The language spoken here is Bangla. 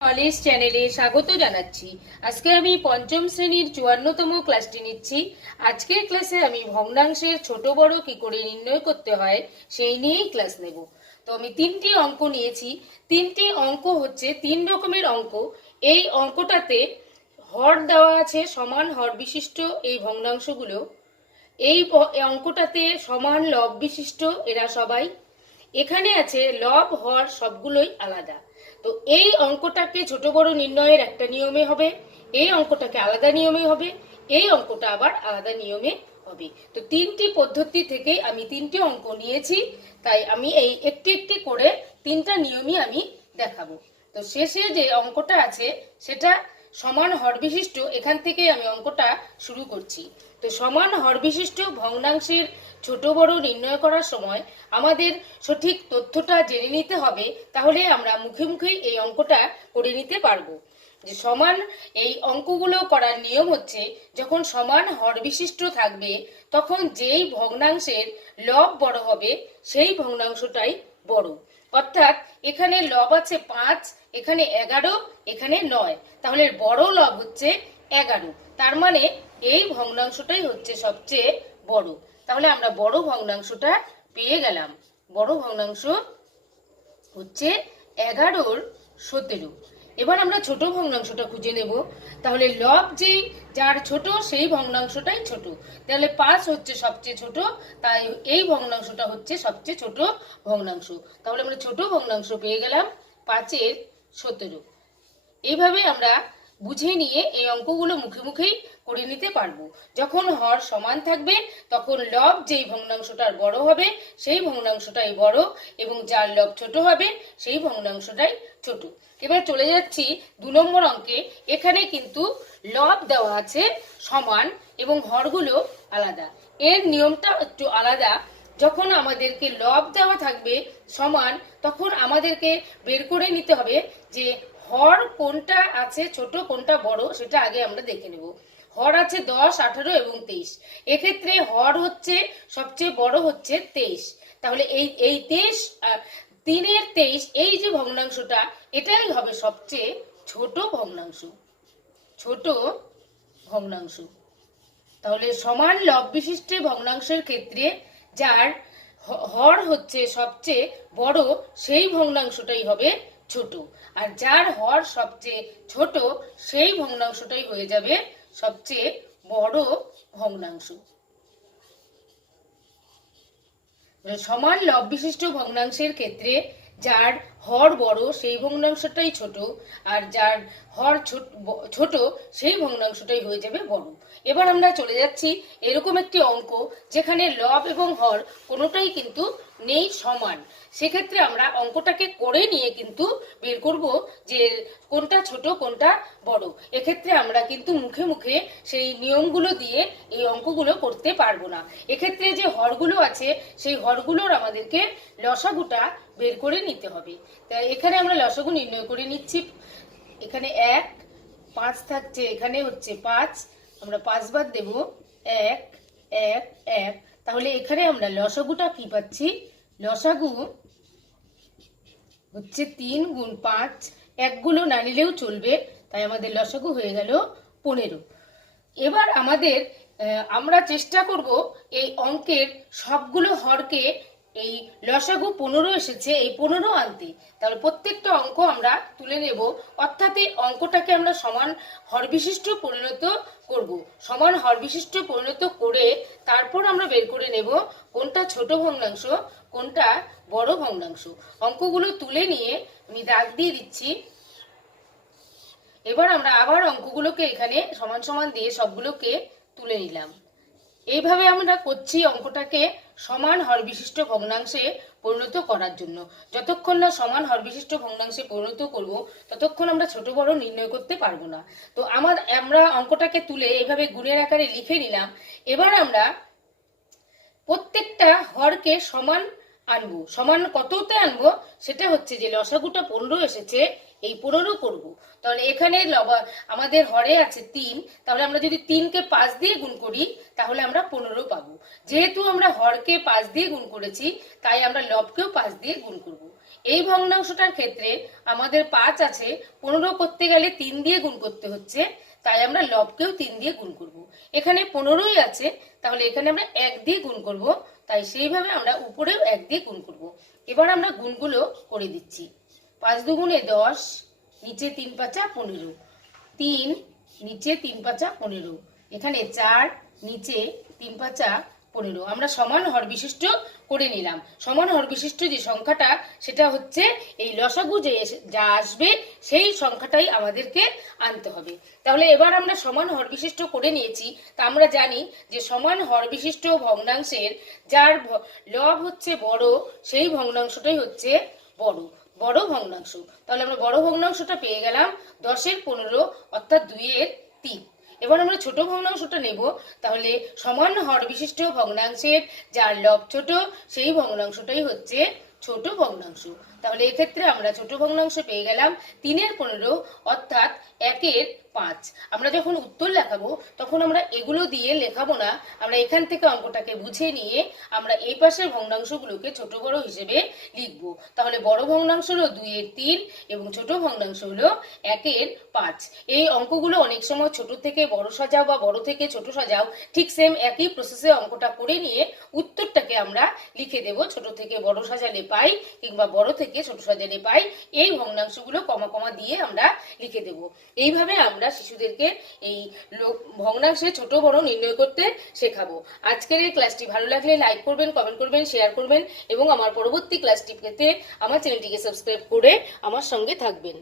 নলেজ চ্যানেলে স্বাগত জানাচ্ছি। আজকে আমি পঞ্চম শ্রেণীর 54তম ক্লাসটি নিচ্ছি। আজকের ক্লাসে আমি ভগ্নাংশের ছোট বড় কি করে নির্ণয় করতে হয় সেই নিয়েই ক্লাস নেব। তো আমি তিনটি অঙ্ক নিয়েছি। তিনটি অঙ্ক হচ্ছে তিন রকমের অঙ্ক। এই অঙ্কটাতে হর দেওয়া আছে, সমান হর বিশিষ্ট এই ভগ্নাংশগুলো। এই অঙ্কটাতে সমান লব বিশিষ্ট এরা সবাই। এখানে আছে লব হর সবগুলোই আলাদা। তো এই অঙ্কটাকে ছোট বড় নির্ণয়ের একটা নিয়মে হবে, এই অঙ্কটাকে আলাদা নিয়মে হবে, এই অঙ্কটা আবার আলাদা নিয়মে হবে। তো তিনটি পদ্ধতি থেকে আমি তিনটি অঙ্ক নিয়েছি, তাই আমি এই একটি একটি করে তিনটা নিয়মই আমি দেখাবো। তো শেষে যে অঙ্কটা আছে সেটা সমান হর বিশিষ্ট, এখান থেকে আমি অঙ্কটা শুরু করছি। তো সমান হর বিশিষ্ট ভগ্নাংশের ছোট বড় নির্ণয় করার সময় আমাদের সঠিক তথ্যটা জেনে নিতে হবে, তাহলে আমরা মুখে মুখে এই অঙ্কটা করে নিতে পারবো। যে সমান এই অঙ্কগুলো করার নিয়ম হচ্ছে, যখন সমান হর বিশিষ্ট থাকবে তখন যেই ভগ্নাংশের লব বড় হবে সেই ভগ্নাংশটাই বড়। অর্থাৎ এখানে লব আছে 5, এখানে 11, এখানে 9, তাহলে বড় লব হচ্ছে 11। তার মানে এই ভগ্নাংশটাই হচ্ছে সবচেয়ে বড়। তাহলে আমরা বড় ভগ্নাংশটা পেয়ে গেলাম। বড় ভগ্নাংশ হচ্ছে 11/17। এবার আমরা ছোট ভগ্নাংশটা খুঁজে নেব। তাহলে লব যার ছোট সেই ভগ্নাংশটাই ছোট। তাহলে 5 হচ্ছে সবচেয়ে ছোট, তাই এই ভগ্নাংশটা হচ্ছে সবচেয়ে ছোট ভগ্নাংশ। তাহলে আমরা ছোট ভগ্নাংশ পেয়ে গেলাম 5/17। এইভাবে আমরা বুঝে নিয়ে এই অঙ্কগুলো মুখে মুখেই করে নিতে পারবো। যখন হর সমান থাকবে তখন লব যেই ভগ্নাংশটার বড় হবে সেই ভগ্নাংশটাই বড়, এবং যার লব ছোট হবে সেই ভগ্নাংশটাই ছোট। এবার চলে যাচ্ছি 2 নম্বর অঙ্কে। এখানে কিন্তু লব দেওয়া আছে সমান এবং হরগুলো আলাদা। এর নিয়মটা একটু আলাদা। যখন আমাদেরকে লব দেওয়া থাকবে সমান, তখন আমাদেরকে বের করে নিতে হবে যে হর কোনটা আছে ছোট কোনটা বড়, সেটা আগে আমরা দেখে নেব। হর আছে 10, 18 এবং 23। এক্ষেত্রে হর হচ্ছে সবচেয়ে বড় হচ্ছে 23। তাহলে এই 23, 3/23 এই যে ভগ্নাংশটা, এটাই হবে সবচেয়ে ছোট ভগ্নাংশ। ছোট ভগ্নাংশ। তাহলে সমান লব বিশিষ্ট ভগ্নাংশের ক্ষেত্রে যার হর হচ্ছে সবচেয়ে বড় সেই ভগ্নাংশটাই হবে ছোট, আর যার হর সবচেয়ে ছোট সেই ভগ্নাংশটাই হয়ে যাবে সবচেয়ে বড় ভগ্নাংশ। সমান লব বিশিষ্ট ভগ্নাংশের ক্ষেত্রে যার হর বড় সেই ভগ্নাংশটাই ছোট, আর যার হর ছোট সেই ভগ্নাংশটাই হয়ে যাবে বড়। এবার আমরা চলে যাচ্ছি এরকম একটি অঙ্ক যেখানে লব এবং হর কোনোটাই কিন্তু নেই সমান। সেক্ষেত্রে আমরা অঙ্কটাকে করে নিয়ে কিন্তু বের করব যে কোনটা ছোট কোনটা বড়। এক্ষেত্রে আমরা কিন্তু মুখে মুখে সেই নিয়মগুলো দিয়ে এই অঙ্কগুলো করতে পারবো না। এক্ষেত্রে যে হরগুলো আছে সেই হরগুলোর আমাদেরকে লসাগুটা বের করে নিতে হবে। তাই এখানে আমরা লসাগু নির্ণয় করে নিচ্ছি। এখানে 1, 5 থাকছে, এখানে হচ্ছে 5, আমরা 5 বাদ দেব। 1, 1, 1। তাহলে এখানে আমরা লসাগুটা কি পাচ্ছি? লসাগু হচ্ছে 3 × 5। 1 গুলো না নিলেও চলবে, তাই আমাদের লসাগু হয়ে গেল 15। এবার আমরা চেষ্টা করব এই অঙ্কের সবগুলো হরকে, এই লসাগু 15 এসেছে, এই 15 আনতে। তাহলে প্রত্যেকটা অঙ্ক আমরা তুলে নেব, অর্থাৎ এই অঙ্কটাকে আমরা সমান হর বিশিষ্ট পরিণত করব। সমান হর বিশিষ্ট পরিণত করে তারপর আমরা বের করে নেব কোনটা ছোট ভগ্নাংশ কোনটা বড় ভগ্নাংশ। অঙ্কগুলো তুলে নিয়ে আমি দাগ দিয়ে দিচ্ছি। এবার আমরা আবার অঙ্কগুলোকে এখানে সমান সমান দিয়ে সবগুলোকে তুলে নিলাম। এইভাবে আমরা করছি অঙ্কটাকে সমান হর বিশিষ্ট ভগ্নাংশে পরিণত করার জন্য। যতক্ষণ না সমান হর বিশিষ্ট ভগ্নাংশে পরিণত করব ততক্ষণ আমরা ছোট বড় নির্ণয় করতে পারবো না। তো আমরা অঙ্কটাকে তুলে এইভাবে গুণের আকারে লিখে নিলাম। এবার আমরা প্রত্যেকটা হরকে সমান আনবো। সমান কততে আনবো? সেটা হচ্ছে যে লসাগুটা 15 এসেছে, এই 15 করব। তাহলে এখানে আমাদের হরে আছে 3, তাহলে আমরা যদি 3কে 5 দিয়ে গুণ করি তাহলে আমরা 15 পাবো। যেহেতু আমরা হরকে 5 দিয়ে গুণ করেছি তাই আমরা লবকেও 5 দিয়ে গুণ করব। এই ভগ্নাংশটার ক্ষেত্রে আমাদের 5 আছে, 15 করতে গেলে 3 দিয়ে গুণ করতে হচ্ছে, তাই আমরা লবকেও 3 দিয়ে গুণ করব। এখানে 15ই আছে, তাহলে এখানে আমরা 1 দিয়ে গুণ করব, তাই সেইভাবে আমরা উপরেও 1 দিয়ে গুণ করব। এবার আমরা গুণগুলো করে দিচ্ছি। 5 দুগুণে 10, নিচে 3 পাঁচা 15, 3 নিচে 3 পাঁচা 15, এখানে 4 নিচে 3 পাঁচা 15। আমরা সমান হর বিশিষ্ট করে নিলাম। সমান হর বিশিষ্ট যে সংখ্যাটা সেটা হচ্ছে এই লসাগু যা আসবে সেই সংখ্যাটাই আমাদেরকে আনতে হবে। তাহলে এবার আমরা সমান হর বিশিষ্ট করে নিয়েছি, তা আমরা জানি যে সমান হর বিশিষ্ট ভগ্নাংশের যার লব হচ্ছে বড় সেই ভগ্নাংশটাই হচ্ছে বড় বড় ভগ্নাংশ। তাহলে আমরা বড় ভগ্নাংশটা পেয়ে গেলাম 10-এর 15 অর্থাৎ 2-এর 3। এবার আমরা ছোট ভগ্নাংশটা নেব। তাহলে সমান হর বিশিষ্ট ভগ্নাংশের যার লব ছোট সেই ভগ্নাংশটাই হচ্ছে ছোট ভগ্নাংশ। তাহলে এক্ষেত্রে আমরা ছোট ভগ্নাংশ পেয়ে গেলাম 3-এর 15 অর্থাৎ 1-এর 5। আমরা যখন উত্তর লেখাবো তখন আমরা এগুলো দিয়ে লেখাবো না, আমরা এখান থেকে অঙ্কটাকে বুঝে নিয়ে আমরা এই পাশের ভগ্নাংশগুলোকে ছোট বড় হিসেবে লিখব। তাহলে বড় ভগ্নাংশ হলো 2-এর 3 এবং ছোট ভগ্নাংশ হলো 1-এর 5। এই অঙ্কগুলো অনেক সময় ছোট থেকে বড় সাজাও বা বড় থেকে ছোট সাজাও, ঠিক সেম একই প্রসেসে অঙ্কটা করে নিয়ে উত্তরটাকে আমরা লিখে দেব। ছোট থেকে বড় সাজালে পাই কিংবা বড় থেকে ছোট সাজালে পাই, এই ভগ্নাংশগুলো কমা কমা দিয়ে আমরা লিখে দেব। এইভাবে আমরা শিশুদেরকে এই ভগ্নাংশে ছোট বড় নির্ণয় করতে শেখাবো। আজকের এই ক্লাসটি ভালো লাগলে লাইক করবেন, কমেন্ট করবেন, শেয়ার করবেন এবং আমার পরবর্তী ক্লাসটি পেতে আমার চ্যানেলটিকে সাবস্ক্রাইব করে আমার সঙ্গে থাকবেন।